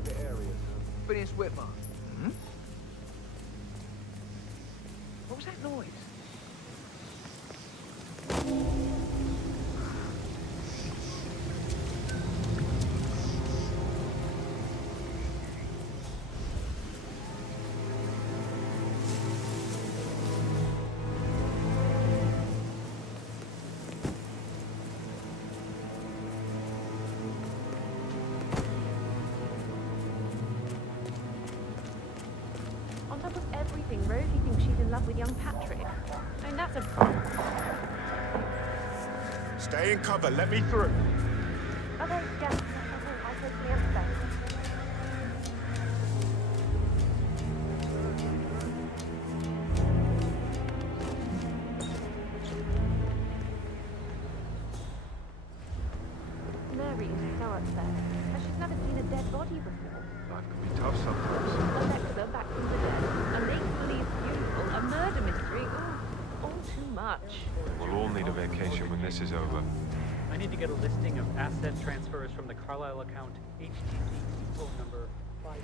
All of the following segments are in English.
private areas. Phineas Whitmer. Hmm? What was that noise? On top of everything, Rosie thinks she's in love with young Patrick. I mean, that's a... Stay in cover, let me through. Okay, yeah, I totally understand. Mary is so upset. She's never seen a dead body before. Life can be tough sometimes. Alexa back from the dead. A make-believe funeral, a murder mystery. Ooh, all too much. We'll all need a vacation when this is over. I need to get a listing of asset transfers from the Carlisle account, HTTP phone number 5.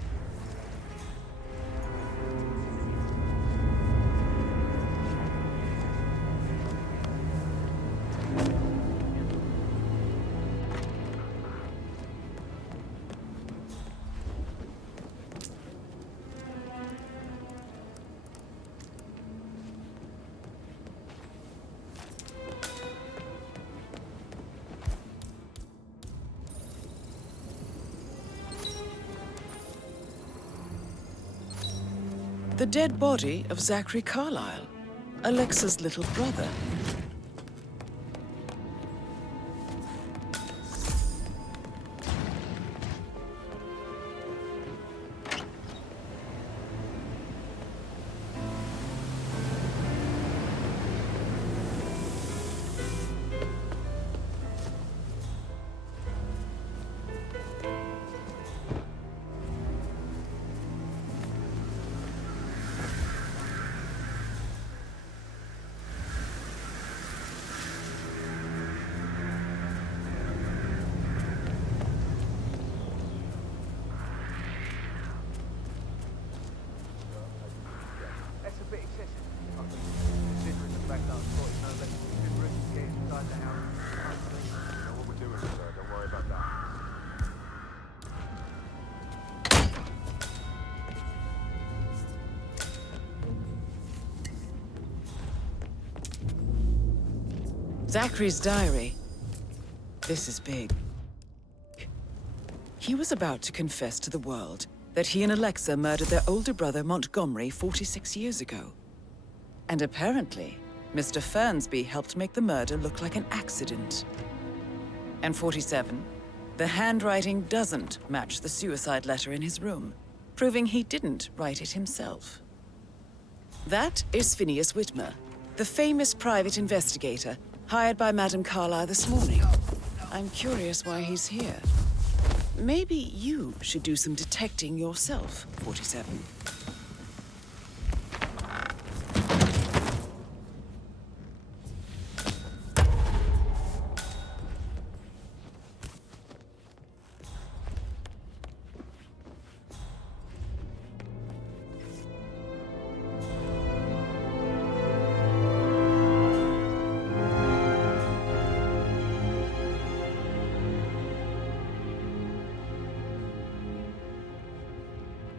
The dead body of Zachary Carlisle, Alexa's little brother. That's a bit excessive. Considering the fact that I've got no less than 2 rooms to get inside the house. You know what we're doing, sir. Don't worry about that. Zachary's diary. This is big. He was about to confess to the world that he and Alexa murdered their older brother Montgomery 46 years ago. And apparently, Mr. Fernsby helped make the murder look like an accident. And 47, the handwriting doesn't match the suicide letter in his room, proving he didn't write it himself. That is Phineas Whitmer, the famous private investigator hired by Madame Carlisle this morning. I'm curious why he's here. Maybe you should do some detecting yourself, 47.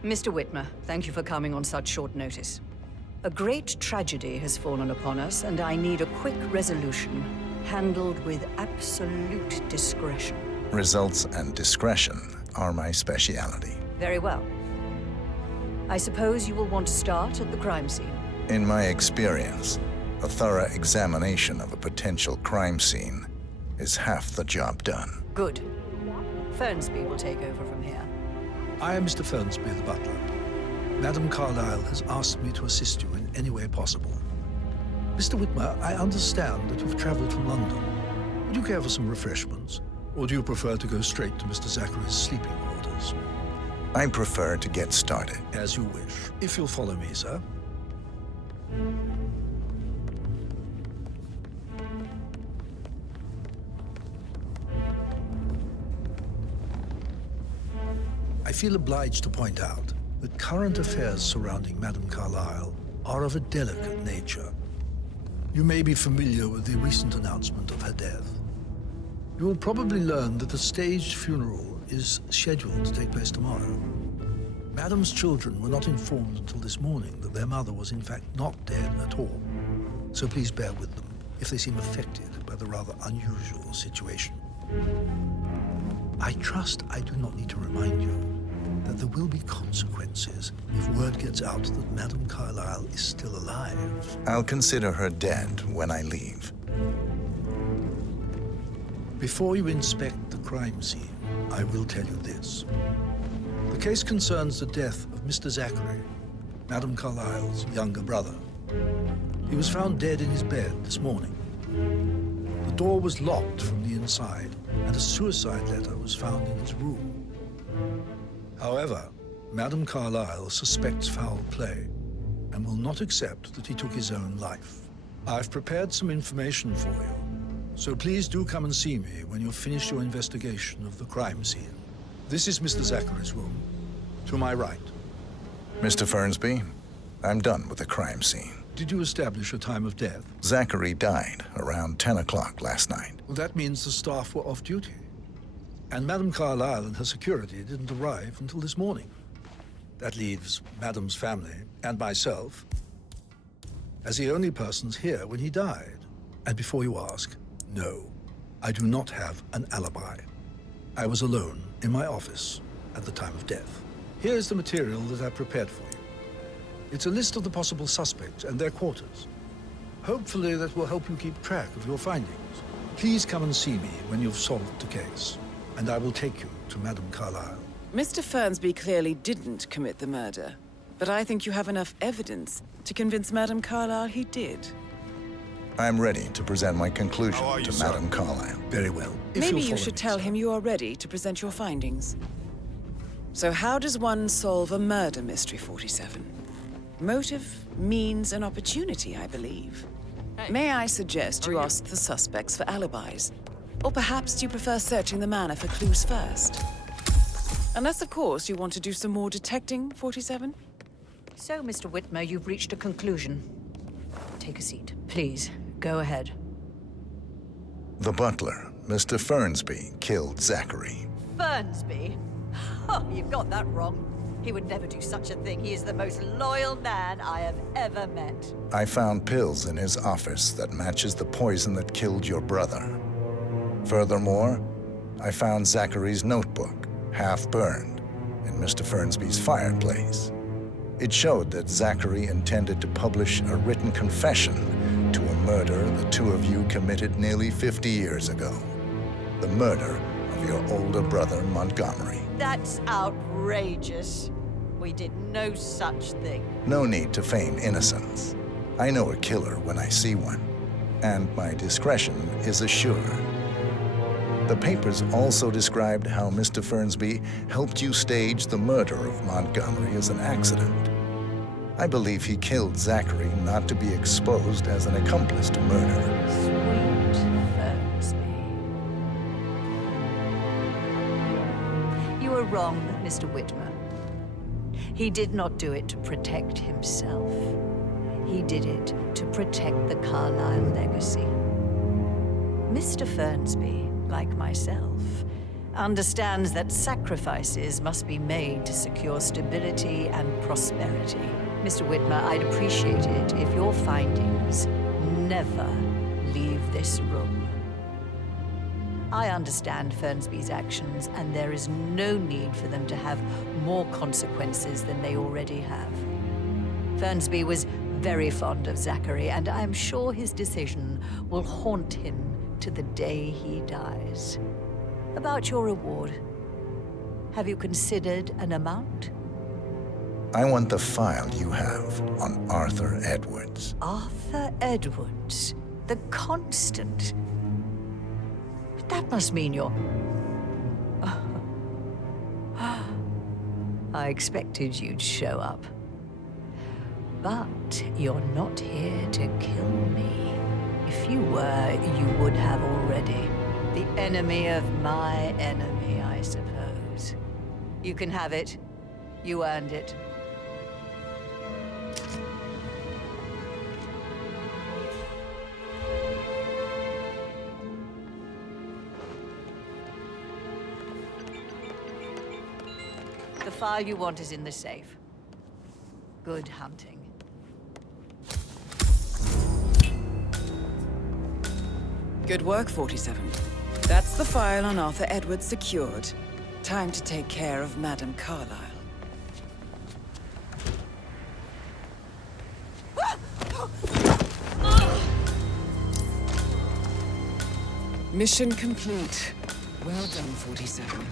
Mr. Whitmer, thank you for coming on such short notice. A great tragedy has fallen upon us, and I need a quick resolution, handled with absolute discretion. Results and discretion are my speciality. Very well. I suppose you will want to start at the crime scene. In my experience, a thorough examination of a potential crime scene is half the job done. Good. Fernsby will take over from here. I am Mr. Fernsby, the butler. Madame Carlisle has asked me to assist you in any way possible. Mr. Whitmer, I understand that you've traveled from London. Would you care for some refreshments? Or do you prefer to go straight to Mr. Zachary's sleeping quarters? I prefer to get started. As you wish. If you'll follow me, sir. I feel obliged to point out that current affairs surrounding Madame Carlisle are of a delicate nature. You may be familiar with the recent announcement of her death. You will probably learn that a staged funeral is scheduled to take place tomorrow. Madame's children were not informed until this morning that their mother was in fact not dead at all. So please bear with them if they seem affected by the rather unusual situation. I trust I do not need to remind you that there will be consequences if word gets out that Madame Carlisle is still alive. I'll consider her dead when I leave. Before you inspect the crime scene, I will tell you this. The case concerns the death of Mr. Zachary, Madame Carlisle's younger brother. He was found dead in his bed this morning. The door was locked from the inside, and a suicide letter was found in his room. However, Madame Carlisle suspects foul play and will not accept that he took his own life. I've prepared some information for you, so please do come and see me when you've finished your investigation of the crime scene. This is Mr. Zachary's room, to my right. Mr. Fernsby, I'm done with the crime scene. Did you establish a time of death? Zachary died around 10 o'clock last night. Well, that means the staff were off duty. And Madame Carlisle and her security didn't arrive until this morning. That leaves Madame's family and myself as the only persons here when he died. And before you ask, no, I do not have an alibi. I was alone in my office at the time of death. Here's the material that I prepared for you. It's a list of the possible suspects and their quarters. Hopefully that will help you keep track of your findings. Please come and see me when you've solved the case, and I will take you to Madame Carlisle. Mr. Fernsby clearly didn't commit the murder, but I think you have enough evidence to convince Madame Carlisle he did. I'm ready to present my conclusion How are you, to sir? Madame Carlisle. Very well. If Maybe you'll you follow should me, tell sir. him you are ready to present your findings. So how does one solve a murder mystery, 47? Motive, means, and opportunity, I believe. May I suggest you ask the suspects for alibis? Or perhaps do you prefer searching the manor for clues first? Unless, of course, you want to do some more detecting, 47? So, Mr. Whitmer, you've reached a conclusion. Take a seat. Please, go ahead. The butler, Mr. Fernsby, killed Zachary. Fernsby? Oh, you've got that wrong. He would never do such a thing. He is the most loyal man I have ever met. I found pills in his office that matches the poison that killed your brother. Furthermore, I found Zachary's notebook, half burned, in Mr. Fernsby's fireplace. It showed that Zachary intended to publish a written confession to a murder the two of you committed nearly 50 years ago. The murder of your older brother, Montgomery. That's outrageous. We did no such thing. No need to feign innocence. I know a killer when I see one, and my discretion is assured. The papers also described how Mr. Fernsby helped you stage the murder of Montgomery as an accident. I believe he killed Zachary not to be exposed as an accomplice to murder. Sweet Fernsby. You were wrong, Mr. Whitmer. He did not do it to protect himself. He did it to protect the Carlisle legacy. Mr. Fernsby, like myself, understands that sacrifices must be made to secure stability and prosperity. Mr. Whitmer, I'd appreciate it if your findings never leave this room. I understand Fernsby's actions, and there is no need for them to have more consequences than they already have. Fernsby was very fond of Zachary, and I'm sure his decision will haunt him to the day he dies. About your reward, have you considered an amount? I want the file you have on Arthur Edwards. Arthur Edwards, the Constant. But that must mean you're... I expected you'd show up. But you're not here to kill me. If you were, you would have already. The enemy of my enemy, I suppose. You can have it. You earned it. The file you want is in the safe. Good hunting. Good work, 47. That's the file on Arthur Edwards secured. Time to take care of Madame Carlisle. Mission complete. Well done, 47.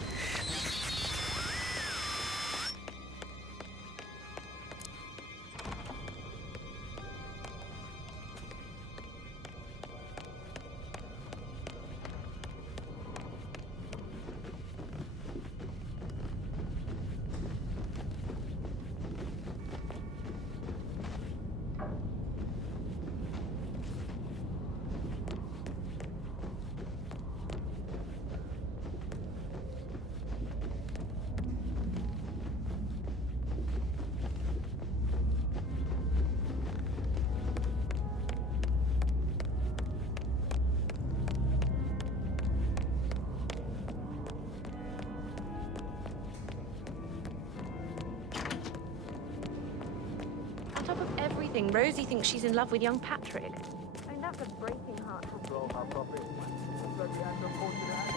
On top of everything, Rosie thinks she's in love with young Patrick. I mean, that's a breaking heart. Control how profit. Bloody and unfortunate.